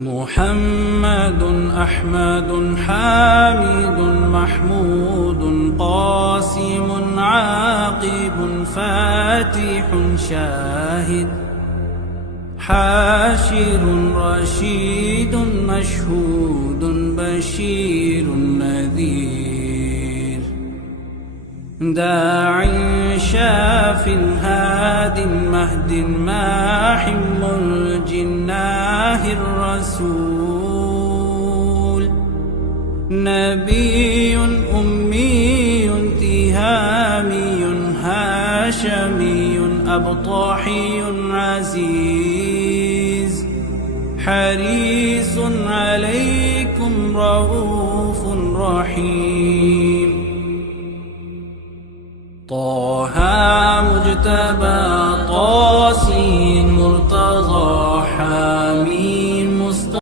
محمد أحمد حامد محمود قاسم عاقب فاتح شاهد حاشر رشيد مشهود بشير نذير داع شاف هاد مهد ماح الجناه الرسول نبي أمي تهامي هاشمي أبطاحي عزيز حريص عليكم رؤوف رحيم طه مجتبى